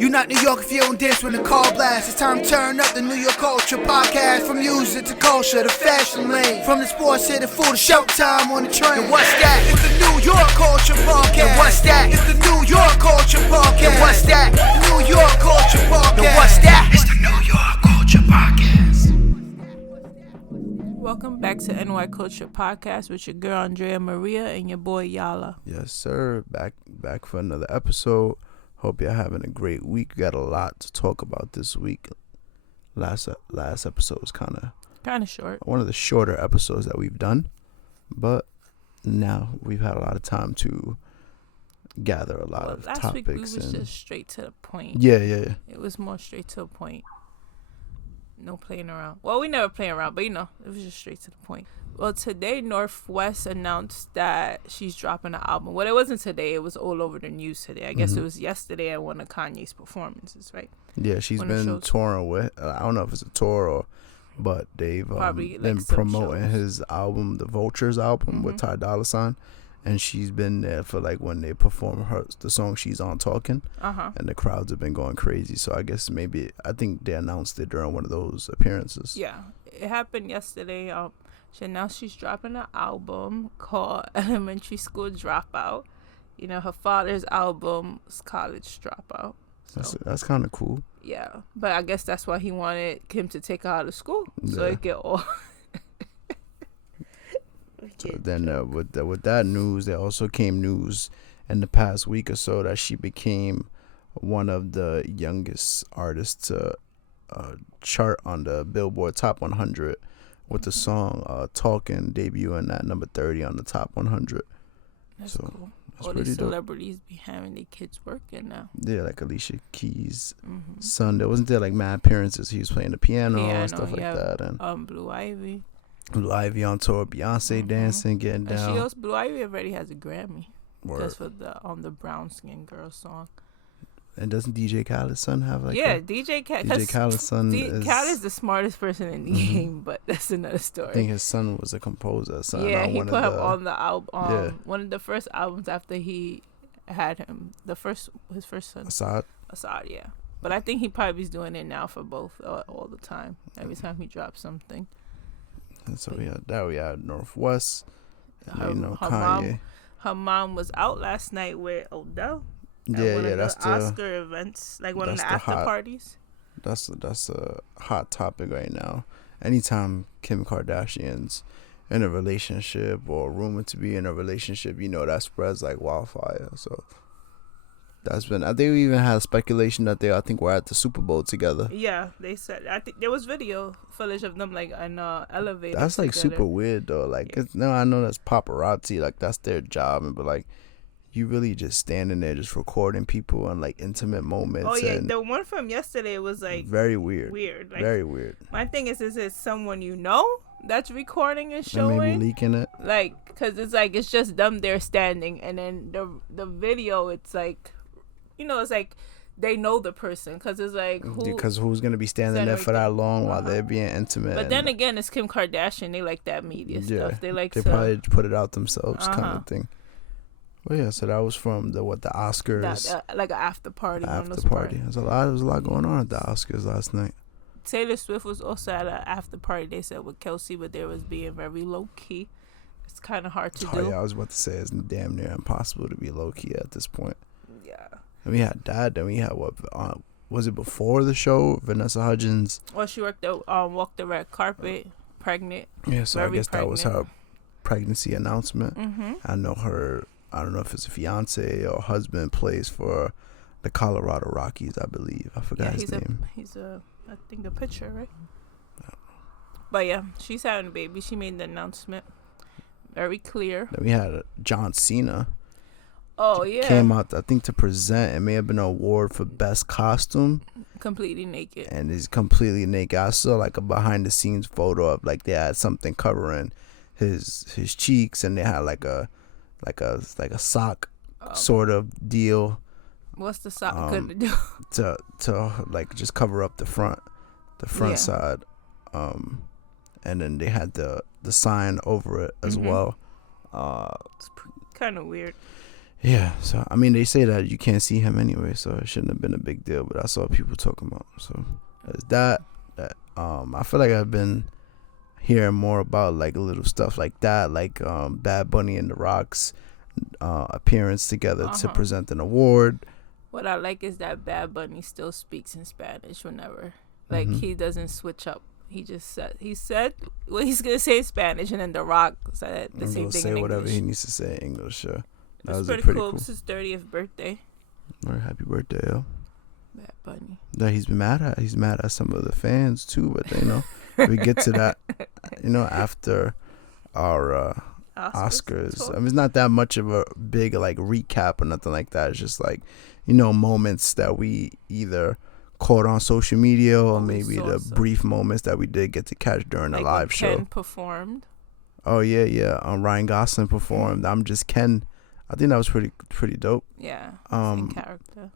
You not New York if you don't dance when the call blasts. It's time to turn up the New York culture podcast. From music to culture to fashion lane. From the sports to the food to showtime on the train. And what's that? It's the New York culture podcast. And what's that? It's the New York culture podcast. And what's that? New York culture podcast. And what's that? It's the New York culture podcast. Welcome back to NY Culture Podcast with your girl ANDREA Maria and your boy YALA. Yes, sir. Back for another episode. Hope you're having a great week. We got a lot to talk about this week. Last episode was kind of short. One of the shorter episodes that we've done, but now we've had a lot of time to gather a lot of last topics. Week we was just straight to the point. Yeah. It was more straight to the point. No playing around. Well, we never play around, but it was just straight to the point. Well, today Northwest announced that she's dropping an album. Well, it wasn't today. It was all over the news today. I guess it was yesterday at one of Kanye's performances, right? Yeah, she's been touring with. I don't know if it's a tour but they've been promoting his album, the Vultures album with Ty Dolla $ign. And she's been there for like when they perform the song she's on talking. And the crowds have been going crazy. So I guess I think they announced it during one of those appearances. Yeah, it happened yesterday. She announced she's dropping an album called Elementary School Dropout. You know, her father's album is College Dropout. So. That's kind of cool. Yeah, but I guess that's why he wanted Kim to take her out of school so it get all. So then with that news, there also came news in the past week or so that she became one of the youngest artists to chart on the Billboard Top 100 with the song Talking, debuting at number 30 on the Top 100. That's cool. All these celebrities be having their kids working now. Yeah, like Alicia Keys' son. There wasn't there like mad appearances. He was playing the piano and stuff like that. And Blue Ivy. Blue on tour, Beyonce dancing, getting down. Blue Ivy already has a Grammy. Just for the brown skin girl song. And doesn't DJ Khaled's son have like DJ Khaled's son Khaled is the smartest person in the game, but that's another story. I think his son was a composer. So he put him on the album. One of the first albums after he had him. His first son. Assad, yeah. But I think he probably is doing it now for both all the time. Every time he drops something. And so we had Northwest. Kanye. Her mom was out last night with Odell. That's the Oscar events, like one of the after parties. That's a hot topic right now. Anytime Kim Kardashian's in a relationship or rumored to be in a relationship, that spreads like wildfire. So that's been. I think we even had speculation that I think we're at the Super Bowl together. Yeah, they said. I think there was video footage of them like in elevator. That's like together. super weird though. Like, I know that's paparazzi. Like that's their job, but like. You really just standing there just recording people on like intimate moments. Oh yeah, the one from yesterday was like very weird. Like, very weird. My thing is it someone that's recording and showing? And maybe leaking it. Like, cause it's just them there standing, and then the video it's like, it's like they know the person, cause it's like because who's gonna be standing there for that long while they're being intimate? But then again, it's Kim Kardashian. They like that media stuff. They probably put it out themselves, kind of thing. Well, yeah, so that was from the Oscars. Like an after party. After party. There was a lot going on at the Oscars last night. Taylor Swift was also at an after party, they said, with Kelsey, but there was being very low-key. It's kind of hard to do. Yeah, I was about to say it's damn near impossible to be low-key at this point. Yeah. And we had that. Then we had was it before the show? Vanessa Hudgens. Well, she walked the red carpet, pregnant. Yeah, so I guess that was her pregnancy announcement. I don't know if it's a fiance or husband plays for the Colorado Rockies, I believe. I forgot his name. He's I think a pitcher, right? But yeah, she's having a baby. She made the announcement. Very clear. Then we had John Cena. Oh, yeah. Came out, I think, to present. It may have been an award for best costume. Completely naked. And he's completely naked. I saw like a behind the scenes photo of like they had something covering his cheeks, and they had like a sock sort of deal. What's the sock gonna do? To like just cover up the front side, and then they had the sign over it as well. It's kind of weird. Yeah, so I mean, they say that you can't see him anyway, so it shouldn't have been a big deal. But I saw people talking about him. So there's that. I feel like I've been hearing more about like little stuff like that, like Bad Bunny and The Rock's appearance together to present an award. What I like is that Bad Bunny still speaks in Spanish whenever, like he doesn't switch up. He said what he's gonna say in Spanish, and then The Rock said the same thing in English. Say whatever he needs to say in English. Sure. That was pretty cool. It's his 30th birthday. Very happy birthday, yo. Bad Bunny. That he's mad at some of the fans too, but we get to that, after our Oscars. I mean, it's not that much of a big like recap or nothing like that. It's just like, moments that we either caught on social media or maybe the brief moments that we did get to catch during the live show. Ken performed. Oh yeah. Ryan Gosling performed. I'm Just Ken. I think that was pretty dope. Yeah. In character.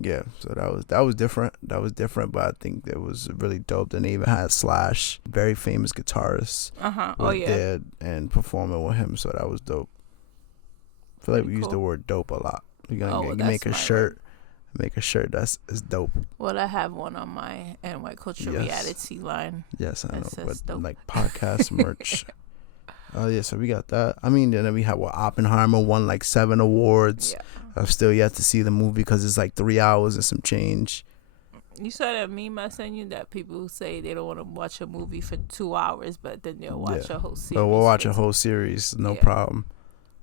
Yeah, so that was different. But I think it was really dope. Then they even had Slash, very famous guitarist, there and performing with him. So that was dope. I feel like we use the word dope a lot. You make a shirt. Make a shirt that's dope. Well, I have one on my NY Culture Reality line. Yes, I know. But dope. Like podcast merch. Oh yeah, so we got that. I mean, then we have Oppenheimer won like 7 awards. Yeah. I've still yet to see the movie because it's like 3 hours and some change. You saw that meme I sent you that people say they don't want to watch a movie for 2 hours, but then they'll watch a whole series. But we'll watch a whole series, no problem.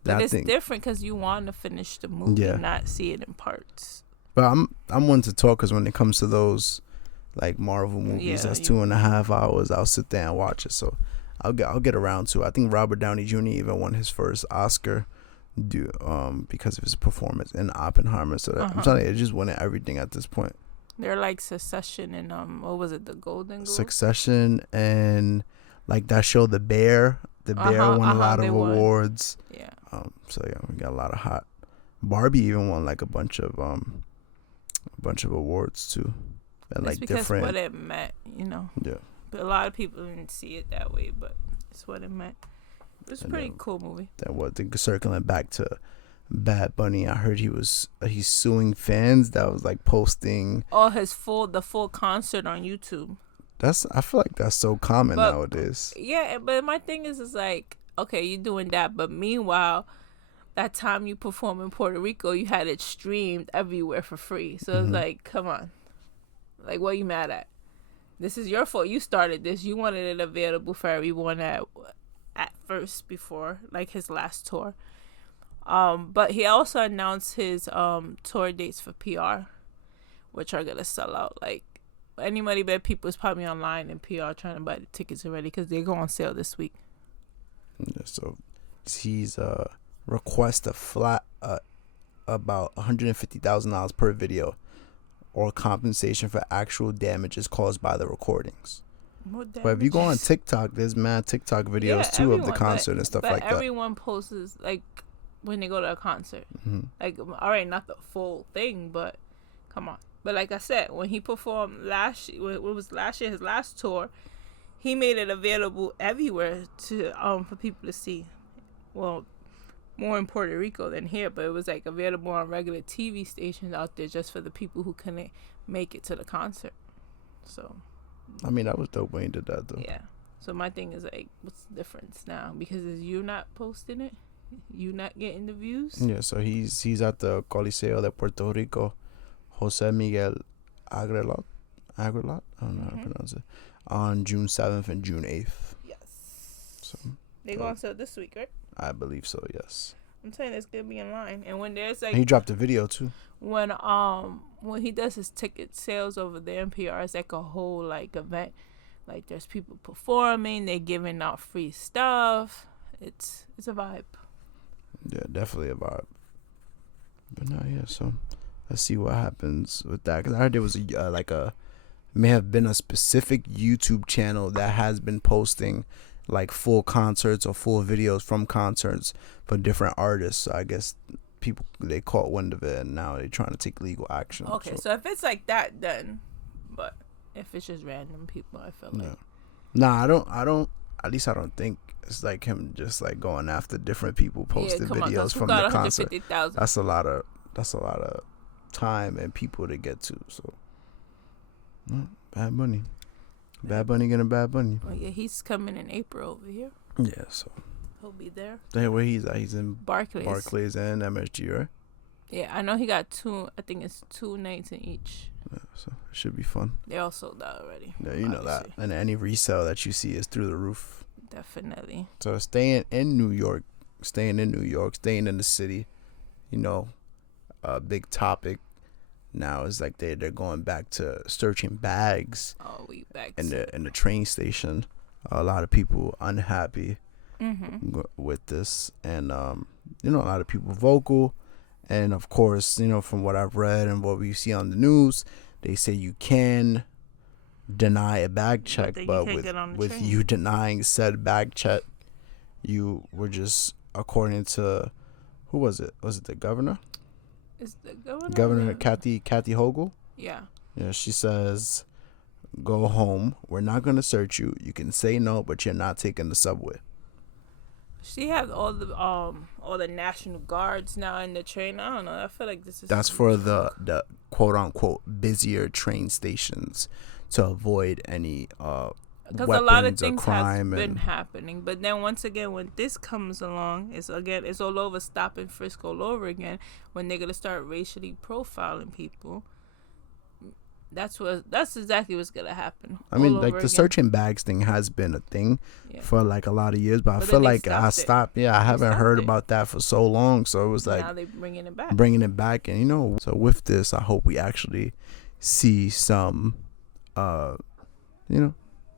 But it's different because you want to finish the movie, not see it in parts. But I'm one to talk because when it comes to those like Marvel movies, that's 2.5 hours. I'll sit there and watch it. So I'll get around to it. I think Robert Downey Jr. even won his first Oscar because of his performance in Oppenheimer. So I'm telling you, it's just winning everything at this point. They're like Succession and what was it, the Golden Globes? Succession and like that show The Bear. The Bear won a lot of awards. Yeah. So we got a lot of hot. Barbie even won like a bunch of awards too. And it's because different what it meant, Yeah. But a lot of people didn't see it that way, but it's what it meant. It was a pretty cool movie. Then circling back to Bad Bunny, I heard he's suing fans that was like posting the full concert on YouTube. I feel like that's so common nowadays. Yeah, but my thing is like, okay, you're doing that, but meanwhile, that time you perform in Puerto Rico, you had it streamed everywhere for free. So it's like, come on, like, what are you mad at? This is your fault. You started this. You wanted it available for everyone at first before, like, his last tour. But he also announced his tour dates for PR, which are gonna sell out. Like, anybody but people is probably online in PR trying to buy the tickets already because they go on sale this week. Yeah, so he's request a flat about $150,000 per video or compensation for actual damages caused by the recordings. But if you go on TikTok, there's mad TikTok videos too of the concert and stuff like that. Everyone posts like when they go to a concert. Like, all right, not the full thing, but come on. But like I said, when he performed last year, his last tour, he made it available everywhere to for people to see. Well, more in Puerto Rico than here, but it was like available on regular TV stations out there just for the people who couldn't make it to the concert. So, I mean, that was dope when he did that though. Yeah. So my thing is like, what's the difference now? Because is you not posting it, you not getting the views. Yeah. So he's at the Coliseo de Puerto Rico, Jose Miguel Agrelot. I don't know how to pronounce it. On June 7th and June 8th. Yes. So they go on sale this week, right? I believe so, yes. I'm saying it's gonna be in line, and when there's like, and he dropped a video too. When he does his ticket sales over there in PR, it's like a whole like event. Like, there's people performing, they're giving out free stuff. It's a vibe. Yeah, definitely a vibe. But no, yeah. So let's see what happens with that. Cause I heard there was may have been a specific YouTube channel that has been posting like full concerts or full videos from concerts for different artists. So I guess people, they caught wind of it and now they're trying to take legal action. Okay, so if it's like that, then, but if it's just random people, I feel like. Nah, I don't at least I don't think it's like him just like going after different people posting videos from the concert. That's a lot of time and people to get to. So, Bad Bunny. Bad Bunny getting Bad Bunny. Oh yeah, he's coming in April over here. Yeah, so he'll be there. Where he's at? He's in Barclays and MSG, right? Yeah, I know he got 2. I think it's 2 nights in each. Yeah, so it should be fun. They all sold out already. Yeah, you know that. And any resale that you see is through the roof. Definitely. So staying in New York, staying in the city, a big topic now is like they're going back to searching bags. Oh, we back in the train station. A lot of people unhappy with this, and a lot of people vocal, and of course, from what I've read and what we see on the news, they say you can deny a bag check, but with you denying said bag check, you were just, according to, who was it? Was it the governor? Is the governor? Governor Kathy Hochul? Yeah. Yeah, she says, go home. We're not going to search you. You can say no, but you're not taking the subway. She has all the National Guards now in the train. I don't know. I feel like that's for the quote unquote busier train stations to avoid any because a lot of things have been happening. But then once again, when this comes along, it's all over stop and frisk all over again. When they're gonna start racially profiling people, that's exactly what's gonna happen. I mean, like the searching bags thing has been a thing for like a lot of years, but I feel like I stopped. Yeah, I haven't heard about that for so long. So it was like now they bringing it back, and so with this, I hope we actually see some,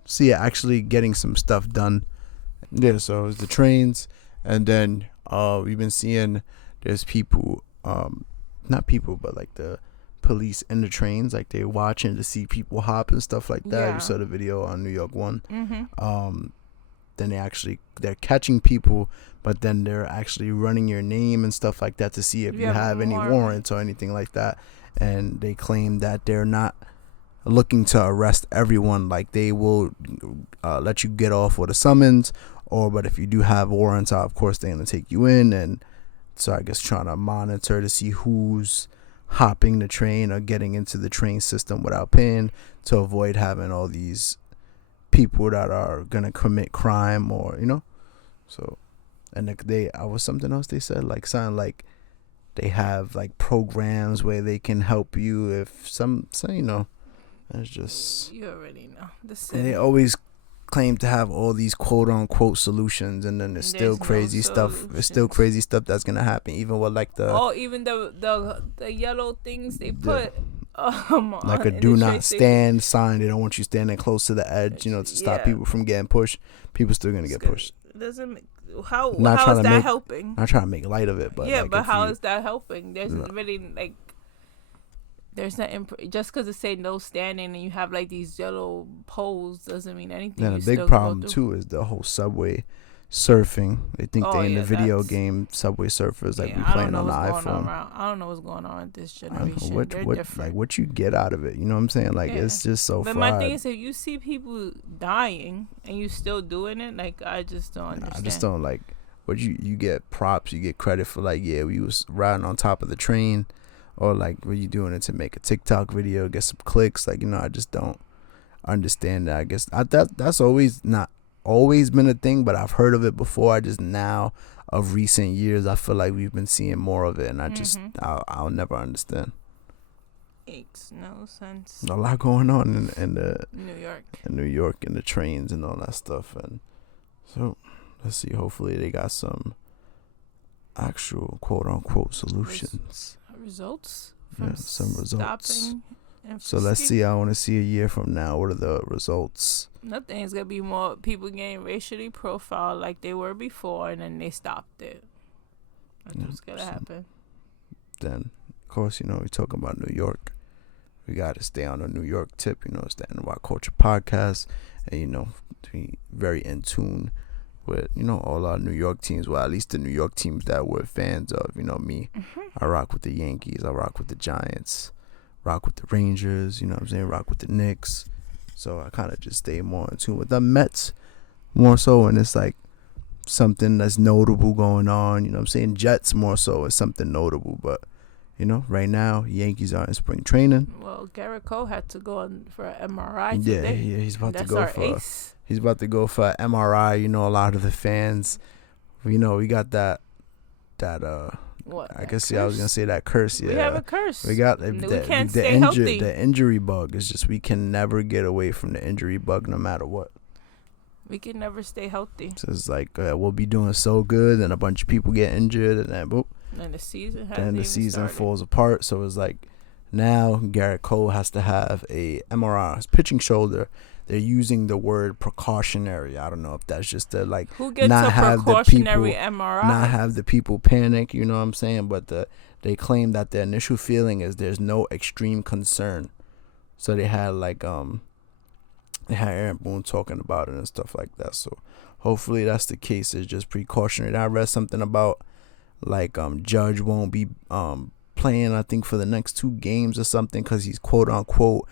see it actually getting some stuff done. Yeah, so it's the trains, and then we've been seeing there's people, not people, but like the police in the trains, like they're watching to see people hop and stuff like that. You saw the video on New York 1. Then they're catching people, but then they're actually running your name and stuff like that to see if you have any warrants or anything like that. And they claim that they're not looking to arrest everyone. Like they will let you get off with a summons, but if you do have warrants out, of course they're gonna take you in. And so I guess trying to monitor to see who's hopping the train or getting into the train system without paying, to avoid having all these people that are gonna commit crime, or so. And I was something else they said, like something like they have like programs where they can help you if it's just, you already know. And they always claim to have all these quote unquote solutions, and then there's still crazy stuff. There's still crazy stuff that's gonna happen, even with like even the yellow things they put like a do not stand sign. They don't want you standing close to the edge, to stop people from getting pushed. People still gonna get pushed. How is that helping? Not trying to make light of it, but but how is that helping? There's really like. There's nothing, just because it say no standing and you have like these yellow poles doesn't mean anything. And a big problem too is the whole subway surfing. They think they're in the video game Subway Surfers, like we playing on the iPhone. I don't know what's going on with this generation. What you get out of it? You know what I'm saying? Like it's just so. But my thing is, if you see people dying and you still doing it, like I just don't understand. I just don't like. What you get props, you get credit for we was riding on top of the train. Or like, were you doing it to make a TikTok video, get some clicks? Like, I just don't understand that. I guess that's always not always been a thing, but I've heard of it before. I just now of recent years, I feel like we've been seeing more of it, and I'll never understand. Makes no sense. A lot going on in the New York, and the trains and all that stuff, and so let's see. Hopefully, they got some actual quote unquote solutions. Results. Some results. So let's see. I want to see a year from now. What are the results? Nothing. It's gonna be more people getting racially profiled like they were before, and then they stopped it. That's what's gonna happen. Then, of course, we're talking about New York. We got to stay on a New York tip. It's the NY Culture Podcast, and to be very in tune with all our New York teams. Well, at least the New York teams that we're fans of. Me, I rock with the Yankees. I rock with the Giants. Rock with the Rangers. Rock with the Knicks. So I kind of just stay more in tune with the Mets. more so when it's like something that's notable going on. You know what I'm saying? Jets more so is something notable, but you know, right now Yankees are in spring training. Well, Garrett Cole had to go on for an MRI today. Yeah, he's about That's to go our for ace. he's about to go for an MRI. You know, a lot of the fans, you know, we got that what? I guess I was gonna say that curse. Yeah, we have a curse. We got we can't stay healthy. The injury bug is just we can never get away from the injury bug, no matter what. We can never stay healthy. So it's like we'll be doing so good, and a bunch of people get injured, and then boop. And the season falls apart. So it's like now Garrett Cole has to have a MRI, his pitching shoulder. They're using the word precautionary. I don't know if that's just to like who gets not a have precautionary the people, MRI? not have the people panic. You know what I'm saying? But they claim that the initial feeling is there's no extreme concern. So they had like they had Aaron Boone talking about it and stuff like that. So hopefully that's the case. It's just precautionary. I read something about like Judge won't be playing, I think, for the next 2 games or something because he's quote unquote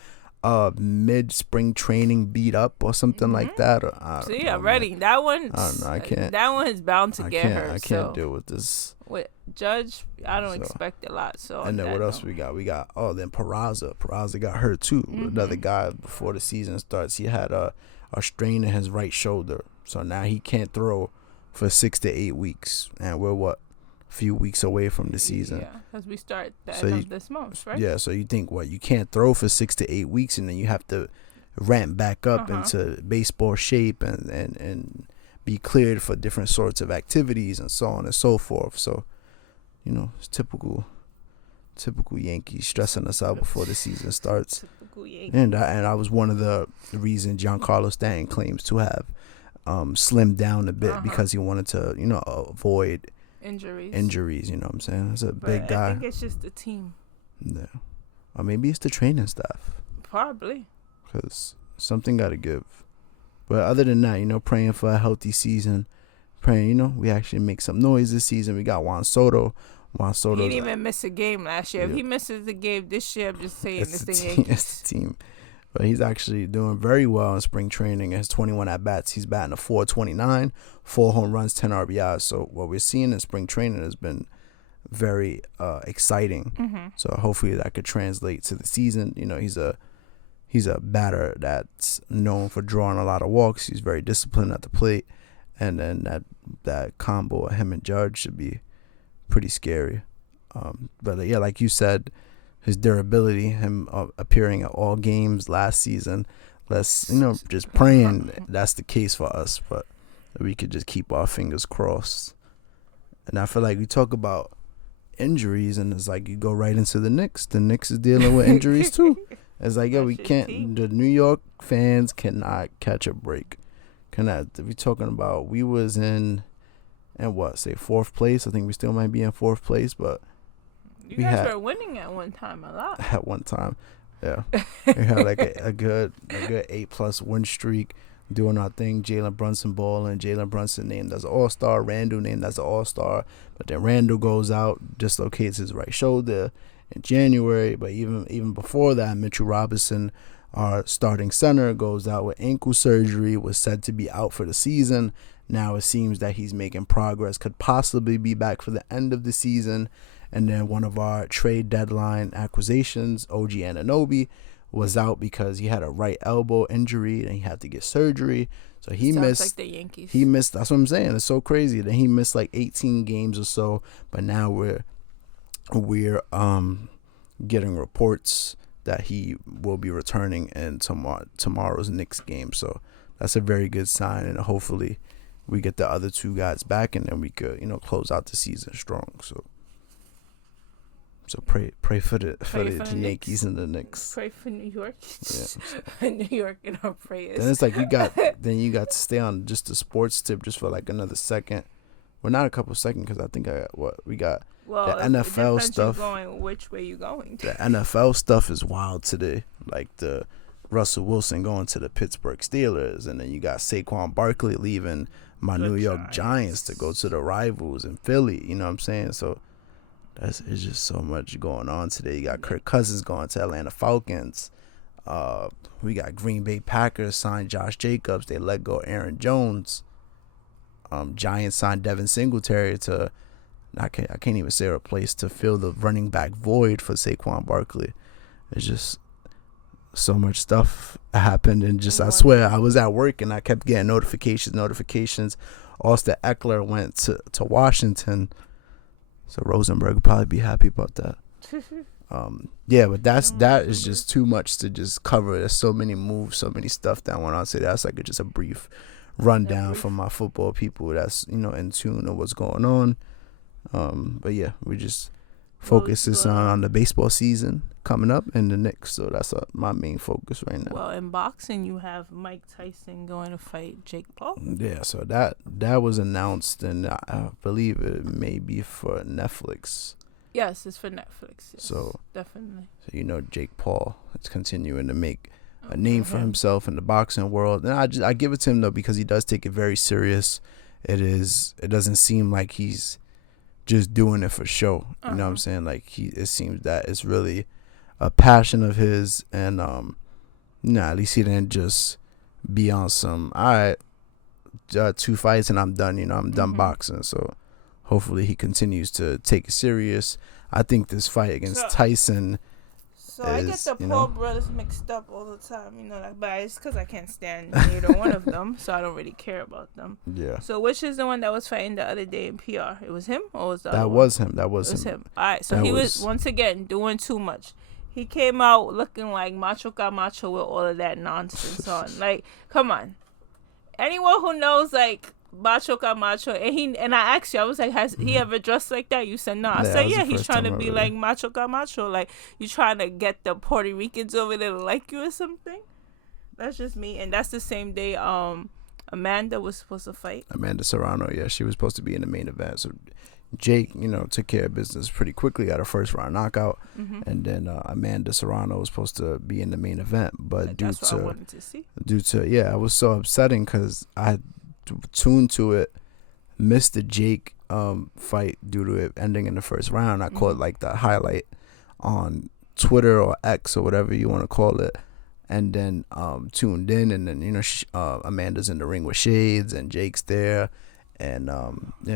mid spring training beat up or something like that. Or, already that one. I don't know. I can't. That one is bound to get her. I can't deal with this. With Judge, I don't expect a lot. So and then what else we got? We got then Peraza. Peraza got hurt too. Another guy before the season starts. He had a strain in his right shoulder, so now he can't throw for 6 to 8 weeks. And we're a few weeks away from the season. Yeah, because we start the end of this month, right? Yeah, so you think you can't throw for 6 to 8 weeks, and then you have to ramp back up into baseball shape and be cleared for different sorts of activities and so on and so forth. So, you know, it's typical Yankees stressing us out before the season starts. Typical Yankees. And I was one of the reasons Giancarlo Stanton claims to have slimmed down a bit because he wanted to, you know, avoid injuries, you know what I'm saying? It's a big guy. I think it's just the team. Yeah. Or maybe it's the training staff. Probably. Because something got to give. But other than that, you know, praying for a healthy season. Praying, you know, we actually make some noise this season. We got Juan Soto. He didn't even miss a game last year. Yeah. If he misses the game this year, I'm just saying it's the Yankees. It's the team. But he's actually doing very well in spring training. His 21 at-bats, he's batting a .429, 4 home runs, 10 RBIs. So what we're seeing in spring training has been very exciting. So hopefully that could translate to the season. You know, he's a batter that's known for drawing a lot of walks. He's very disciplined at the plate. And then that combo of him and Judge should be pretty scary. But yeah, like you said, his durability, him appearing at all games last season, let's, you know, just praying that's the case for us, but we could just keep our fingers crossed. And I feel like we talk about injuries, and it's like you go right into the Knicks. The Knicks is dealing with injuries too. It's like, yo, we can't. The New York fans cannot catch a break. We talking about we was in what, say 4th place? I think we still might be in 4th place, but you guys were winning at one time a lot. At one time, yeah. We had like a good 8+ win streak, doing our thing. Jalen Brunson balling. Jalen Brunson named as an All-Star. Randall named as an All-Star. But then Randall goes out, dislocates his right shoulder in January. But even before that, Mitchell Robinson, our starting center, goes out with ankle surgery, was said to be out for the season. Now it seems that he's making progress, could possibly be back for the end of the season. And then one of our trade deadline acquisitions, OG Anunoby, was out because he had a right elbow injury and he had to get surgery. So he missed. Like the Yankees. He missed. That's what I'm saying. It's so crazy that he missed like 18 games or so. But now we're getting reports that he will be returning in tomorrow's Knicks game. So that's a very good sign, and hopefully we get the other 2 guys back, and then we could, you know, close out the season strong. So pray for the Yankees and the Knicks. Pray for New York. Yeah. New York in our prayers. Then it's like you got to stay on just the sports tip just for like another second. Well, not a couple seconds, because I think we got the NFL stuff. Which way you going? The NFL stuff is wild today. Like the Russell Wilson going to the Pittsburgh Steelers, and then you got Saquon Barkley leaving my New York Giants to go to the rivals in Philly. You know what I'm saying? So it's just so much going on today. You got Kirk Cousins going to Atlanta Falcons. We got Green Bay Packers signed Josh Jacobs. They let go Aaron Jones. Giants signed Devin Singletary to, I can't even say replace, to fill the running back void for Saquon Barkley. It's just so much stuff happened, and just I swear I was at work and I kept getting notifications. Austin Eckler went to Washington, so Rosenberg would probably be happy about that. But that is just too much to just cover. There's so many moves, so many stuff that went on. So that's like just a brief rundown from my football people that's in tune of what's going on. But yeah, we just focus on the baseball season coming up and the Knicks. So that's my main focus right now. Well, in boxing, you have Mike Tyson going to fight Jake Paul. Yeah, so that was announced, and I believe it may be for Netflix. Yes, it's for Netflix. Yes, so definitely. So Jake Paul is continuing to make a name for himself in the boxing world, and I give it to him though because he does take it very serious. It doesn't seem like he's just doing it for show. You know what I'm saying? Like it seems that it's really a passion of his, and at least he didn't just be on some 2 fights and I'm done. I'm done boxing. So hopefully he continues to take it serious. I think this fight against Tyson. So I get the Paul brothers mixed up all the time, but it's because I can't stand either one of them, so I don't really care about them. Yeah. So which is the one that was fighting the other day in PR? It was him, or was that was him? That was him. All right. So he was once again doing too much. He came out looking like Macho Camacho with all of that nonsense on. Like, come on. Anyone who knows Macho Camacho, and I asked you, I was like, has he ever dressed like that? You said no. I said, yeah, he's trying to be like Macho Camacho. Like, you trying to get the Puerto Ricans over there to like you or something? That's just me. And that's the same day Amanda was supposed to fight. Amanda Serrano, yeah, she was supposed to be in the main event. So Jake, took care of business pretty quickly, got a first round knockout, and then Amanda Serrano was supposed to be in the main event, but that's what I wanted to see. It was so upsetting because I tuned to it, missed the Jake fight due to it ending in the first round. I caught the highlight on Twitter or X or whatever you want to call it, and then tuned in, and then Amanda's in the ring with shades and Jake's there. And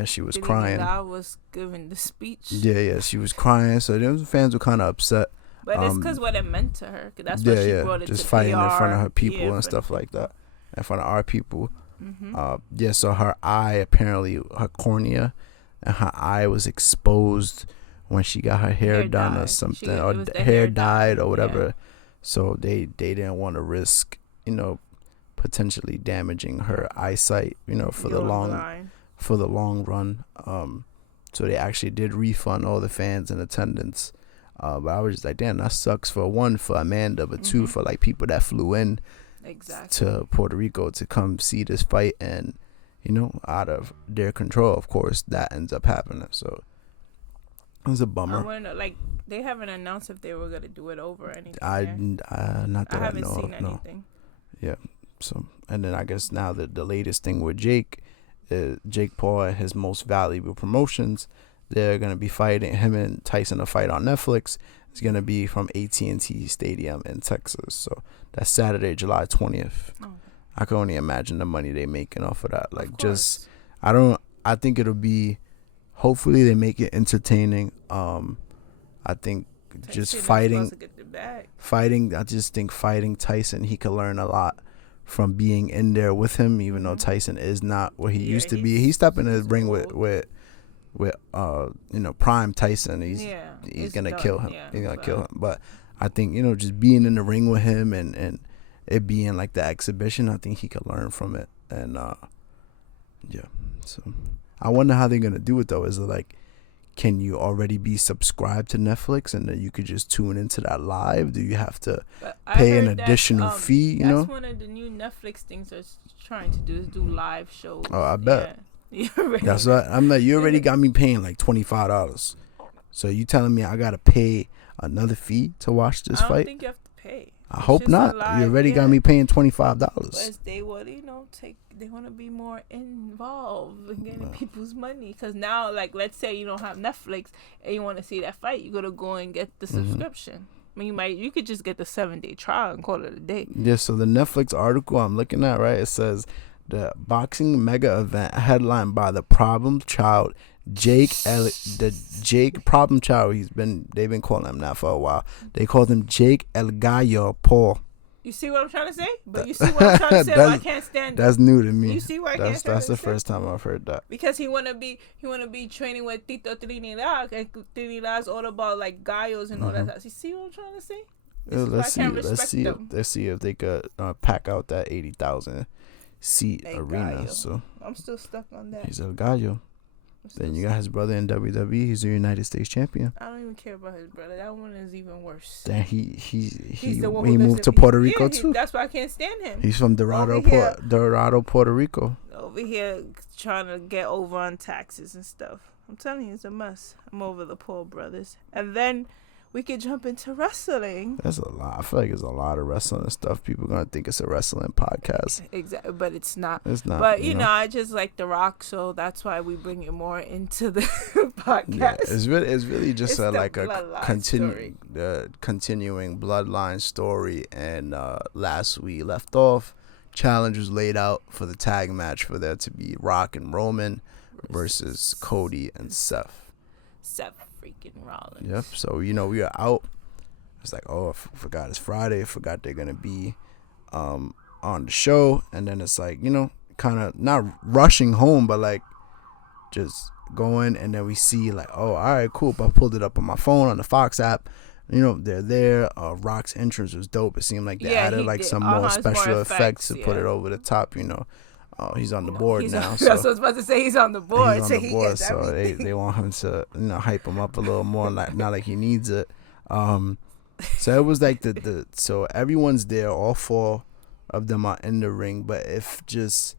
she was crying. I was giving the speech. Yeah, she was crying. So those fans were kind of upset. But it's because what it meant to her. Cause that's what she brought it just to fighting PR, in front of her people and stuff like that, in front of our people. So her eye, apparently her cornea, and her eye was exposed when she got her hair done or something, or hair dyed or whatever. Yeah. So they didn't want to risk, potentially damaging her eyesight, for the long run. So they actually did refund all the fans in attendance. But I was just like, damn, that sucks for Amanda, but two, for people that flew in to Puerto Rico to come see this fight, and out of their control, of course, that ends up happening. So it was a bummer. I want to know, they haven't announced if they were gonna do it over or anything. I haven't seen anything. Yeah. So, and then I guess now the latest thing with Jake Paul at his most valuable promotions, they're going to be fighting, him and Tyson a fight on Netflix. It's going to be from AT&T Stadium in Texas. So that's Saturday, July 20th. Oh. I can only imagine the money they making off of that. I think it'll be, hopefully they make it entertaining. I think just fighting, I just think fighting Tyson, he could learn a lot from being in there with him, even though Tyson is not what he used to be. He's stepping in the ring with prime Tyson. He's gonna kill him. Yeah, he's gonna kill him. But I think just being in the ring with him and it being like the exhibition, I think he could learn from it. And so I wonder how they're gonna do it though. Is it can you already be subscribed to Netflix and then you could just tune into that live? Do you have to pay an additional fee? That's one of the new Netflix things they're trying to do, is do live shows. Oh, I bet. Yeah. That's what I'm like. You already got me paying $25. So you telling me I gotta pay another fee to watch this fight? I don't think you have to pay. I hope not. You already got me paying $25. But they would, they want to be more involved in getting people's money. Because now, let's say you don't have Netflix and you want to see that fight, you got to go and get the subscription. I mean, you could just get the 7-day trial and call it a day. Yeah, so the Netflix article I'm looking at, right, it says the boxing mega event headlined by the problem child Jake Problem Child. They've been calling him that for a while. They called him Jake El Gallo Paul. You see what I'm trying to say? But you see what I'm trying to say? I can't stand that's new to me. You see what I can't stand? That's the first time I've heard that. Because he wanna be training with Tito Trinidad, and Trinidad's all about like gallos and all that. You see what I'm trying to say? Let's see if they could pack out that 80,000 seat arena. Gallo. So I'm still stuck on that. He's El Gallo. Then you got his brother in WWE. He's the United States champion. I don't even care about his brother. That one is even worse. Then he moved to Puerto Rico too. That's why I can't stand him. He's from Dorado, Puerto Rico. Over here trying to get over on taxes and stuff. I'm telling you, it's a mess. I'm over the Paul brothers. And then we could jump into wrestling. That's a lot. I feel like there's a lot of wrestling and stuff. People gonna think it's a wrestling podcast. Exactly, but it's not. It's not. But you know, I just like The Rock, so that's why we bring it more into the podcast. Yeah, it's really just like a continuing bloodline story. And last we left off, challenge was laid out for the tag match for there to be Rock and Roman versus Cody and Seth. Freaking Rollins. Yep. So we are out. It's like, oh, I forgot it's Friday. I forgot they're gonna be on the show, and then it's like, kind of not rushing home, but like just going, and then we see like, oh, all right, cool. But I pulled it up on my phone on the Fox app. They're there. Rock's entrance was dope. It seemed like they added like some more special effects to put it over the top. He's on the board now. So that's what I was about to say. He's on the board. He's on the board, so they want him to hype him up a little more, like not like he needs it. So it was like so everyone's there. All 4 of them are in the ring, but it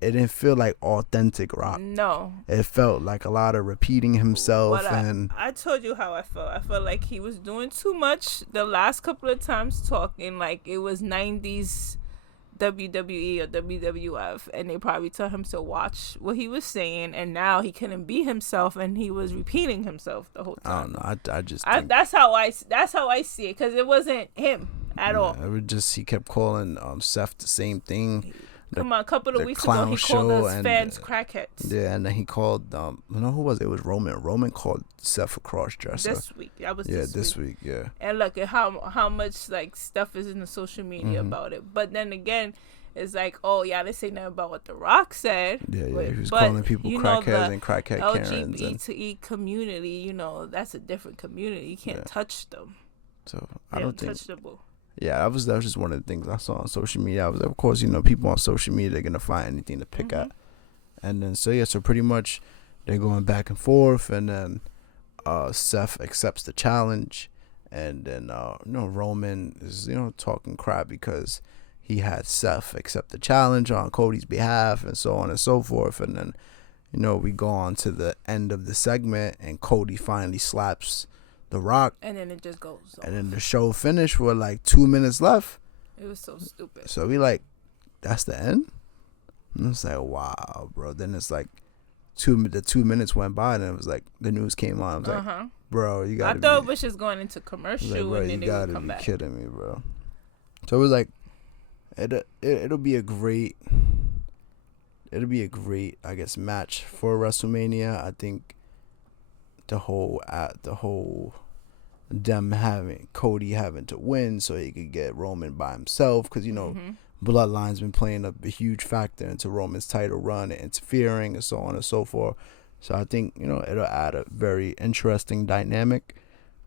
didn't feel like authentic Rock. No, it felt like a lot of repeating himself. And I told you how I felt. I felt like he was doing too much the last couple of times, talking like it was 90s WWE or WWF, and they probably told him to watch what he was saying, and now he couldn't be himself, and he was repeating himself the whole time. I don't know. I just that's how I see it, because it wasn't him at all. It was just he kept calling Seth the same thing. Come on, a couple of weeks ago, he called us fans crackheads. Yeah, and then he called, who was it? It was Roman. Roman called Seth a cross-dresser. This week. That was this week. Yeah. And look at how much, like, stuff is in the social media about it. But then again, it's like, oh, yeah, they say nothing about what The Rock said. Yeah, he was calling people crackheads and crackhead Karens. LGBT community, that's a different community. You can't touch them. So, I don't think... Touchable. Yeah, that was just one of the things I saw on social media. Of course, people on social media, they're going to find anything to pick at. And then, so pretty much they're going back and forth. And then Seth accepts the challenge. And then, Roman is, talking crap because he had Seth accept the challenge on Cody's behalf and so on and so forth. And then, we go on to the end of the segment and Cody finally slaps The Rock, and then it just goes off. And then the show finished with like 2 minutes left. It was so stupid. So we like, that's the end? And it's like, wow, bro. Then it's like the 2 minutes went by, and it was like the news came on. I was like, bro, you gotta. I thought it was just going into commercial, like, bro, and then they would come back. You gotta be kidding me, bro. So it was like, it'll be a great, I guess, match for WrestleMania. I think the whole Cody having to win so he could get Roman by himself, because Bloodline's been playing a huge factor into Roman's title run and interfering and so on and so forth. So I think it'll add a very interesting dynamic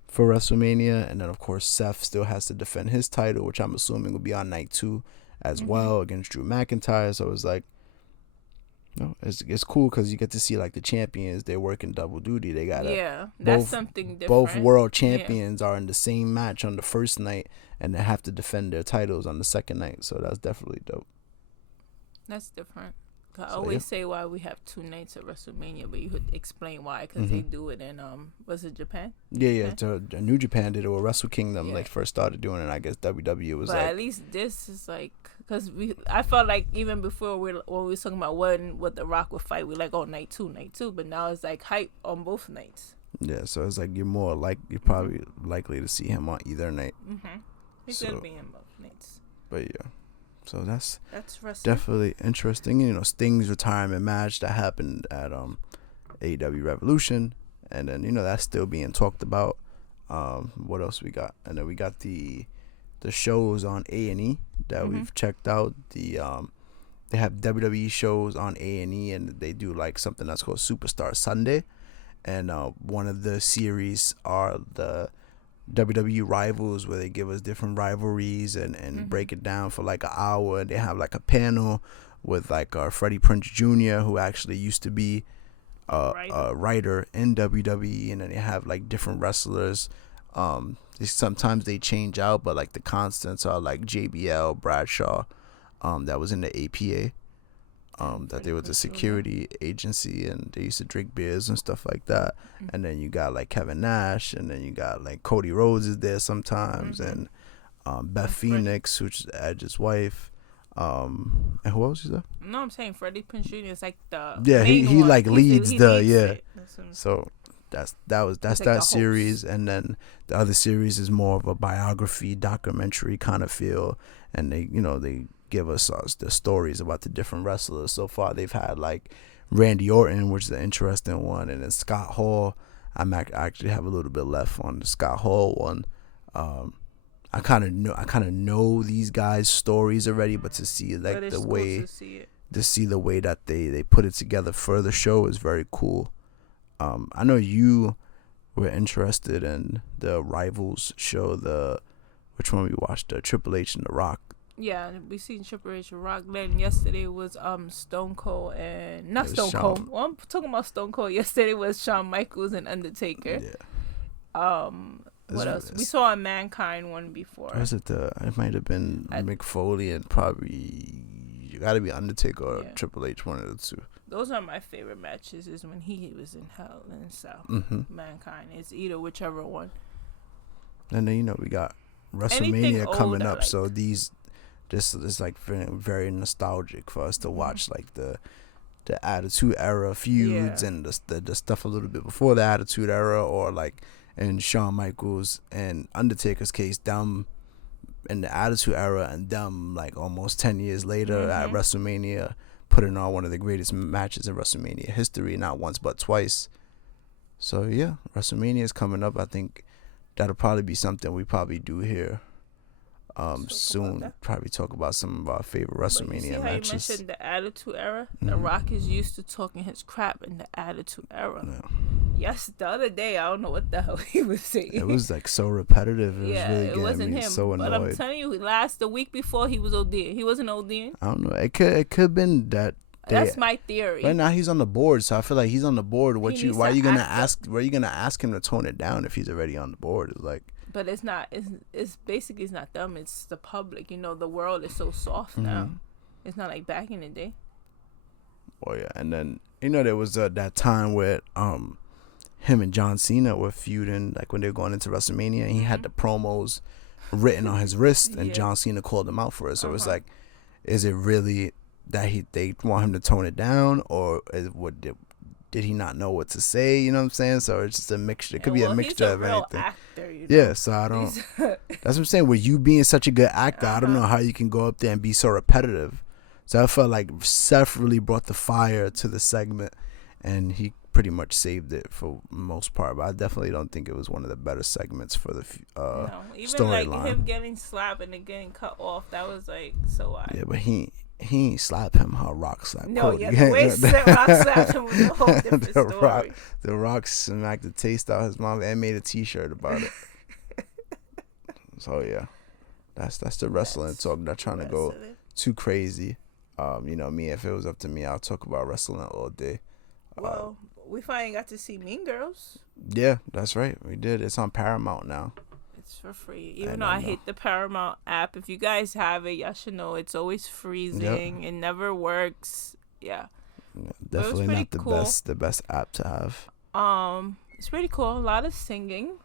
for WrestleMania. And then of course Seth still has to defend his title, which I'm assuming will be on night 2 as well against Drew McIntyre. So it's like, it's cool because you get to see like the champions. They're working double duty. They got that's something different. Both world champions are in the same match on the first night, and they have to defend their titles on the second night. So that's definitely dope. That's different. I always say why we have 2 nights at WrestleMania, but you could explain why, because they do it in was it Japan? Yeah. So New Japan did it with Wrestle Kingdom. Like first started doing it. And I guess WWE was. But at least this is like, because I felt like even before when we were talking about what The Rock would fight, we like, oh, night two, but now it's like hype on both nights. Yeah, so it's like you're probably likely to see him on either night. He's gonna be in both nights. But yeah, so that's wrestling. definitely interesting. You know, Sting's retirement match that happened at AEW Revolution, and then that's still being talked about. What else we got? And then we got the shows on A&E that we've checked out. They have WWE shows on A&E, and they do like something that's called Superstar Sunday. And one of the series are the WWE rivals, where they give us different rivalries and break it down for like an hour. And they have like a panel with like Freddie Prinze Jr., who actually used to be a writer in WWE, and then they have like different wrestlers. Sometimes they change out, but like the constants are like JBL, Bradshaw, that was in the APA. That they were the security agency, and they used to drink beers and stuff like that. And then you got like Kevin Nash, and then you got like Cody Rhodes is there sometimes, and Beth Phoenix, which is Edge's wife. And who else is there? No, I'm saying Freddie Prinze Jr. is like the he one. like leads he the leads So that's that like series, and then the other series is more of a biography documentary kind of feel, and they give us the stories about the different wrestlers. So far they've had like Randy Orton, which is an interesting one, and then Scott Hall. I actually have a little bit left on the Scott Hall one. I kind of know these guys' stories already, but to see like the way the way that they put it together for the show is very cool. I know you were interested in the Rivals show, which one we watched, the Triple H and The Rock. Yeah, we seen Triple H and Rock. Then yesterday was Stone Cold and not Stone Cold. Well, I'm talking about Stone Cold. Yesterday was Shawn Michaels and Undertaker. Yeah. What else? We saw a Mankind one before. Was it it might have been Mick Foley, and probably you got to be Undertaker or Triple H, one of the two. Those are my favorite matches. Is when he was in Hell in South. Mankind. It's either whichever one. And then we got WrestleMania coming up, so this is like very, very nostalgic for us to watch, like the Attitude Era feuds and the stuff a little bit before the Attitude Era, or like in Shawn Michaels and Undertaker's case, them in the Attitude Era, and them like almost 10 years later at WrestleMania, putting on one of the greatest matches in WrestleMania history, not once but twice. So yeah, WrestleMania is coming up. I think that'll probably be something we probably do here soon. Probably talk about some of our favorite WrestleMania matches. You mentioned the Attitude Era. The Rock is used to talking his crap in the Attitude Era. Yes, the other day I don't know what the hell he was saying. It was like so repetitive. It was really it wasn't him. So annoyed. But I'm telling you, the week before he was ODing. He wasn't ODing. I don't know. It could have been that. That's my theory. Right now he's on the board, so I feel like he's on the board. Why are you gonna ask him to tone it down if he's already on the board? It's like. But it's not. It's basically it's not them. It's the public. The world is so soft now. It's not like back in the day. Oh yeah, and then there was that time where him and John Cena were feuding, like when they were going into WrestleMania, and he had the promos written on his wrist, and John Cena called him out for it. So it was like, is it really that they want him to tone it down, or did he not know what to say? You know what I'm saying? So it's just a mixture. It could be a mixture of anything. Actor, Yeah, so I don't. That's what I'm saying. With you being such a good actor, I don't know how you can go up there and be so repetitive. So I felt like Seth really brought the fire to the segment, and he pretty much saved it for the most part. But I definitely don't think it was one of the better segments for the storyline. Even like him getting slapped and then getting cut off, that was like so odd. Yeah, but he ain't slap him how Rock slapped Cody. The way Rock slapped him was a whole different story. The Rock smacked the taste out his mom and made a T-shirt about it. So yeah, that's the wrestling talk. Not trying to go too crazy. Me, if it was up to me, I'll talk about wrestling all day. Well, we finally got to see Mean Girls. Yeah, that's right. We did. It's on Paramount now. It's for free. Even though I hate the Paramount app. If you guys have it, y'all should know it's always freezing. Yep. It never works. Yeah. Definitely not the best app to have. It's pretty cool. A lot of singing.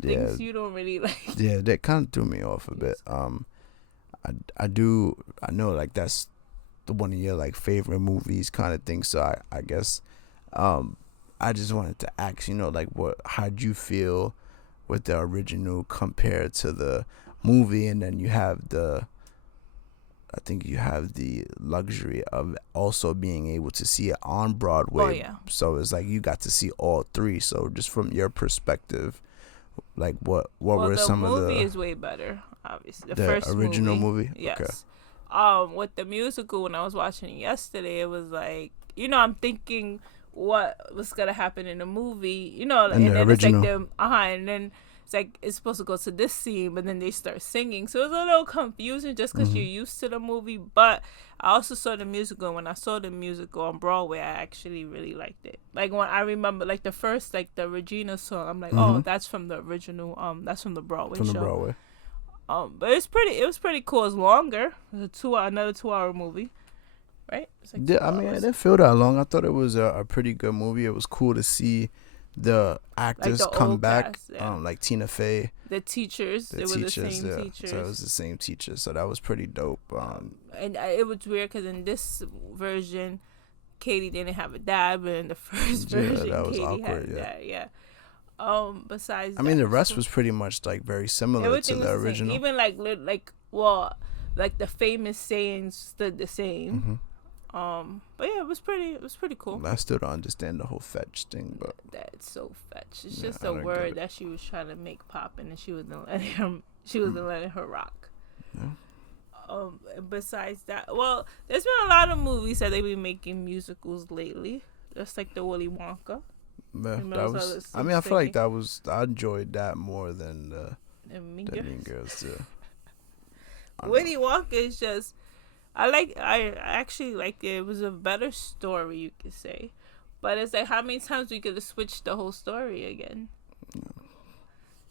Things you don't really like. Yeah, that kind of threw me off a bit. I know like that's the one of your like favorite movies kind of thing. So I guess I just wanted to ask, like, how'd you feel with the original compared to the movie? And then I think you have the luxury of also being able to see it on Broadway. Oh, yeah. So it's like you got to see all three. So just from your perspective, like what were some of the... The movie is way better, obviously. The first original movie? Yes. Okay. With the musical, when I was watching it yesterday, it was like, I'm thinking what was going to happen in the movie, and then original. it's like and then it's like it's supposed to go to this scene, but then they start singing. So it was a little confusing just because you're used to the movie. But I also saw the musical. And when I saw the musical on Broadway, I actually really liked it. Like when I remember, like the first, like the Regina song, I'm like, oh, that's from the original. That's from the Broadway show. From the Broadway. But it was pretty cool. It's longer. It's another 2-hour movie, right? It's like yeah, I mean, I didn't feel that long. I thought it was a pretty good movie. It was cool to see the actors like the come old back, cast, yeah. like Tina Fey. The teachers. It was the same teachers. So it was the same teachers. So that was pretty dope. And it was weird because in this version, Katie didn't have a dad, but in the first version, that was Katie awkward, had a dad. Yeah. Besides, I mean, the rest was pretty much like very similar to the original. Even like the famous sayings stood the same. But yeah, it was pretty cool. I still don't understand the whole fetch thing, but that's so fetch. It's just a word that she was trying to make pop, and she wasn't letting her rock. Yeah. Besides that, well, there's been a lot of movies that they've been making musicals lately. Just like the Willy Wonka. Yeah, I feel like I enjoyed that more than the Mean Girls. Yeah. Willy Wonka is just. I actually liked it. It was a better story, you could say. But it's like, how many times we could have switched the whole story again?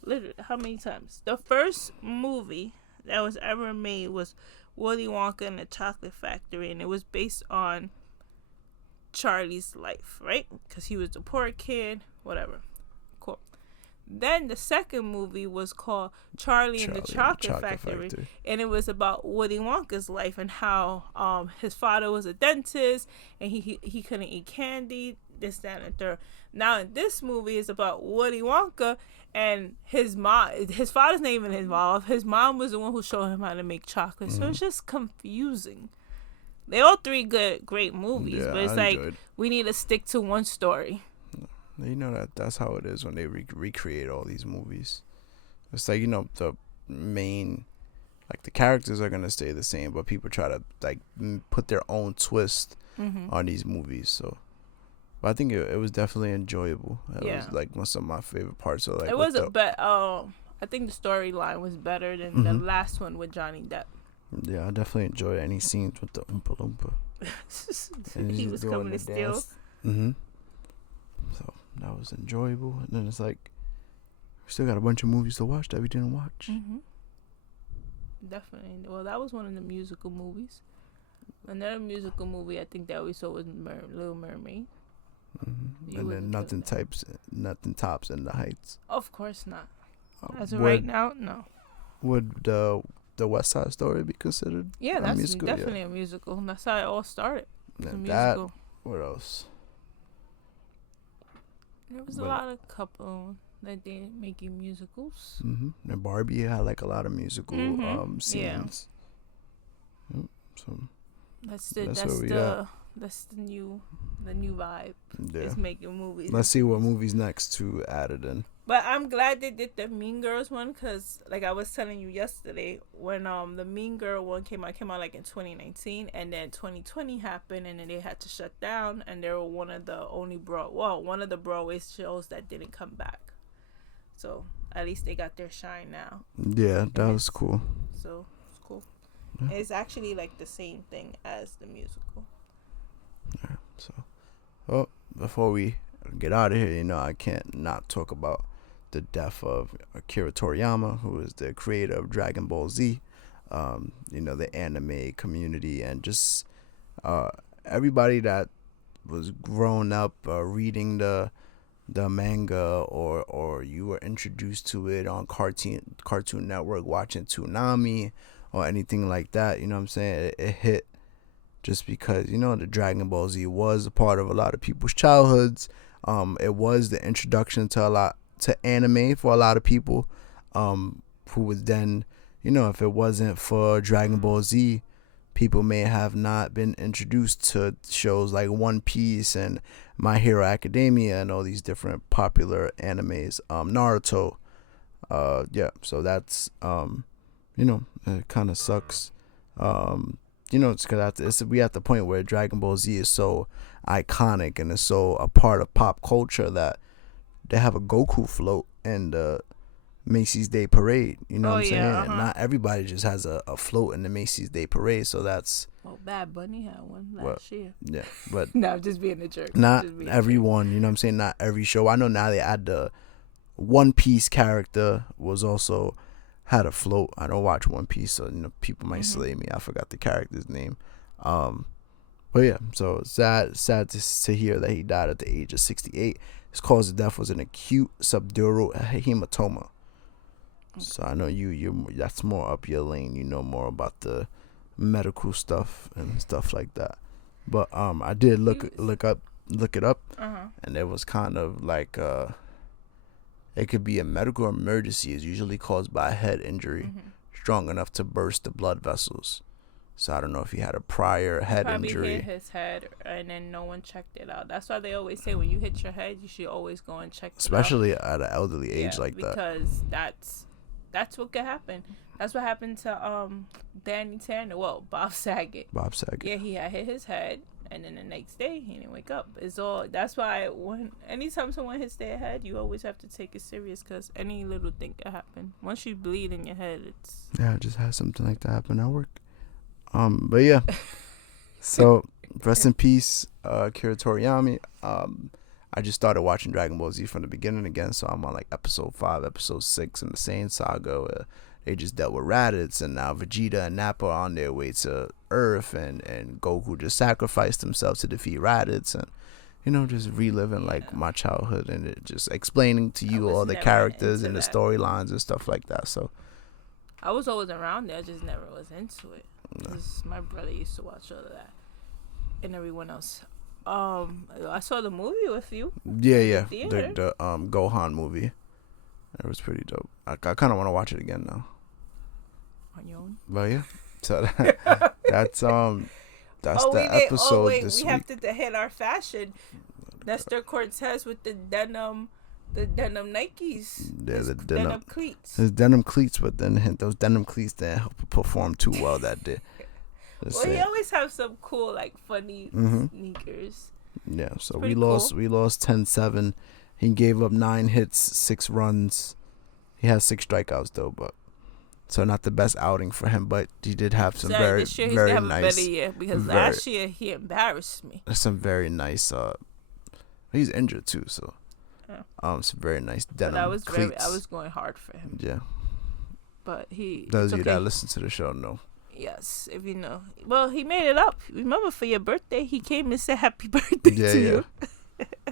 Literally, how many times? The first movie that was ever made was Willy Wonka and the Chocolate Factory, and it was based on Charlie's life, right? Because he was a poor kid, whatever. Cool. Then the second movie was called Charlie and the Chocolate Factory, and it was about Willy Wonka's life and how his father was a dentist and he couldn't eat candy, this, that, and the third. Now in this movie is about Willy Wonka and his mom. His father's not even involved. His mom was the one who showed him how to make chocolate. So it's just confusing. They're all three great movies, but it's like we need to stick to one story. You know that's how it is when they recreate all these movies. It's like, the main, like the characters are gonna stay the same, but people try to like put their own twist on these movies. So, but I think it was definitely enjoyable. It was like most of my favorite parts. So like it was I think the storyline was better than the last one with Johnny Depp. Yeah, I definitely enjoyed any scenes with the Oompa Loompa. He was coming to steal. So that was enjoyable. And then it's like, we still got a bunch of movies to watch that we didn't watch. Definitely. Well, that was one of the musical movies. Another musical movie I think that we saw was Little Mermaid. And then nothing tops In the Heights. Of course not. As of right now, no. Would the West Side Story be considered? Yeah, that's musical? Definitely a musical. That's how it all started. It's a musical. What else? There was a lot of couple that they making musicals. And Barbie had like a lot of musical scenes. Yeah. So that's the new vibe. Yeah. It's making movies. Let's see what movies next to add it in. But I'm glad they did the Mean Girls one, because like I was telling you yesterday, when the Mean Girl one came out like in 2019, and then 2020 happened, and then they had to shut down, and they were one of the Broadway shows that didn't come back. So at least they got their shine now. Yeah, that was cool. So it's cool. Yeah. It's actually like the same thing as the musical. Yeah. So, before we get out of here, I can't not talk about the death of Akira Toriyama, who is the creator of Dragon Ball Z, the anime community, and just everybody that was grown up reading the manga, or you were introduced to it on Cartoon Network watching Toonami or anything like that. You know what I'm saying? It hit just because, the Dragon Ball Z was a part of a lot of people's childhoods. It was the introduction to anime for a lot of people, who was then, if it wasn't for Dragon Ball Z, people may have not been introduced to shows like One Piece and My Hero Academia and all these different popular animes, Naruto. So that's, it kind of sucks. It's because we at the point where Dragon Ball Z is so iconic and is so a part of pop culture that they have a Goku float in the Macy's Day Parade. You know what I'm saying? And not everybody just has a float in the Macy's Day Parade. So that's... Well, Bad Bunny had one last year. Yeah, but... No, I'm just being a jerk. Not everyone, you know what I'm saying? Not every show. I know now they add the One Piece character was also... had a float. I don't watch One Piece, so people might slay me. I forgot the character's name. But yeah, so sad to hear that he died at the age of 68. His cause of death was an acute subdural hematoma. Okay. So I know you that's more up your lane. You know more about the medical stuff and stuff like that. But I did look it up, and it was kind of like it could be a medical emergency. It's usually caused by a head injury strong enough to burst the blood vessels. So I don't know if he had a prior head injury. Probably hit his head and then no one checked it out. That's why they always say when you hit your head, you should always go and check it out. Especially at an elderly age like that. Because that's what could happen. That's what happened to Danny Tanner. Well, Bob Saget. Yeah, he had hit his head. And then the next day, he didn't wake up. That's why anytime someone hits their head, you always have to take it serious because any little thing could happen. Once you bleed in your head, it's... Yeah, I just had something like that happen at work. But yeah. So, rest in peace, AKIRA Toriyama. I just started watching Dragon Ball Z from the beginning again, so I'm on like episode 5, episode 6 in the Saiyan saga. They just dealt with Raditz, and now Vegeta and Nappa are on their way to Earth, and Goku just sacrificed himself to defeat Raditz, and just reliving like my childhood, and it just explaining to you all the characters and the storylines and stuff like that. So I was always around there, I just never was into it. My brother used to watch all of that, and everyone else. I saw the movie with you. Yeah, the Gohan movie. It was pretty dope. I kind of want to watch it again now. On your own? But yeah, so that's the episode this week. We have to hit our fashion. Nestor Cortez with the denim Nikes. Yeah, the denim cleats. His denim cleats, but then those denim cleats didn't help him perform too well that day. He always have some cool, like, funny sneakers. Yeah, so we lost 10-7. He gave up 9 hits, 6 runs. He has 6 strikeouts though, but so not the best outing for him. But he did have some very this year he's very gonna have nice. A better year because last year he embarrassed me. Some very nice. He's injured too, so some very nice denim cleats. I was going hard for him. Yeah, but those of you that listen to the show know. Yes, if you know. Well, he made it up. Remember, for your birthday, he came and said happy birthday to you.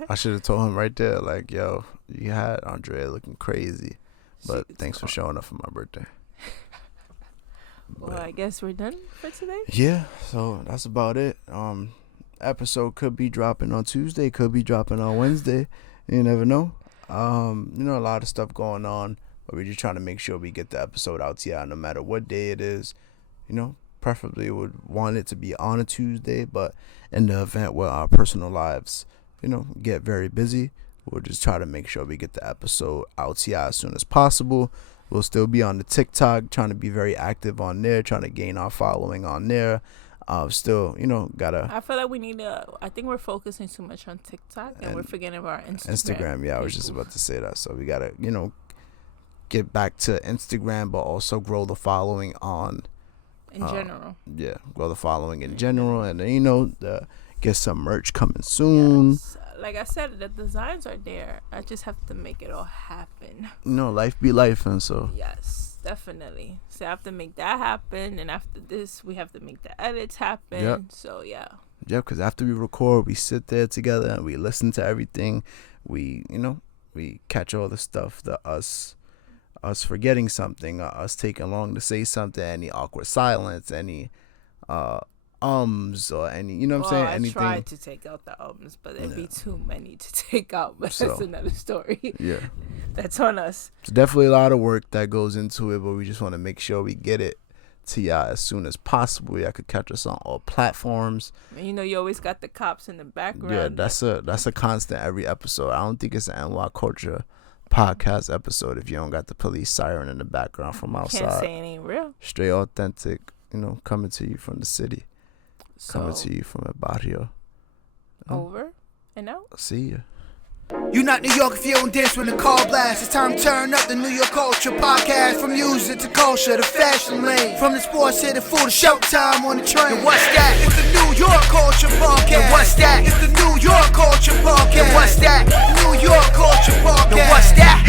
I should have told him right there, like, yo, you had Andrea looking crazy, but thanks for showing up for my birthday. Well, I guess we're done for today. Yeah, so that's about it. Episode could be dropping on Tuesday, could be dropping on Wednesday. You never know. A lot of stuff going on, but we're just trying to make sure we get the episode out to y'all no matter what day it is. Preferably would want it to be on a Tuesday, but in the event where our personal lives, get very busy, we'll just try to make sure we get the episode out to y'all as soon as possible. We'll still be on the TikTok, trying to be very active on there, trying to gain our following on there. Still, gotta... I feel like we need to... I think we're focusing too much on TikTok, and we're forgetting about our Instagram. Yeah, I was just about to say that. So we gotta, get back to Instagram, but also grow the following on... In general. Yeah, grow the following in general. And then, get some merch coming soon. Yes. Like I said, the designs are there. I just have to make it all happen. Life be life, and so. Yes, definitely. So I have to make that happen. And after this, we have to make the edits happen. Yep. So, yeah. Yeah, because after we record, we sit there together and we listen to everything. We, we catch all the stuff, us forgetting something, us taking long to say something, any awkward silence, any or any, you know what I'm saying? Anything. I tried to take out the ums, but it'd be too many to take out. But that's another story. Yeah. That's on us. It's definitely a lot of work that goes into it, but we just want to make sure we get it to y'all as soon as possible. Y'all could catch us on all platforms. And you always got the cops in the background. Yeah, that's a constant every episode. I don't think it's an NY Culture podcast episode if you don't got the police siren in the background from outside. Can't say it ain't real. Straight authentic, coming to you from the city. Coming to you from a barrio. Over and out. See ya. You not New York if you don't dance when the call blast. It's time to turn up the New York Culture podcast. From music to culture to fashion lane. From the sports to the food to showtime on the train. And what's that? It's the New York Culture podcast. And what's that? It's the New York Culture podcast. And what's that? New York Culture podcast. And what's that?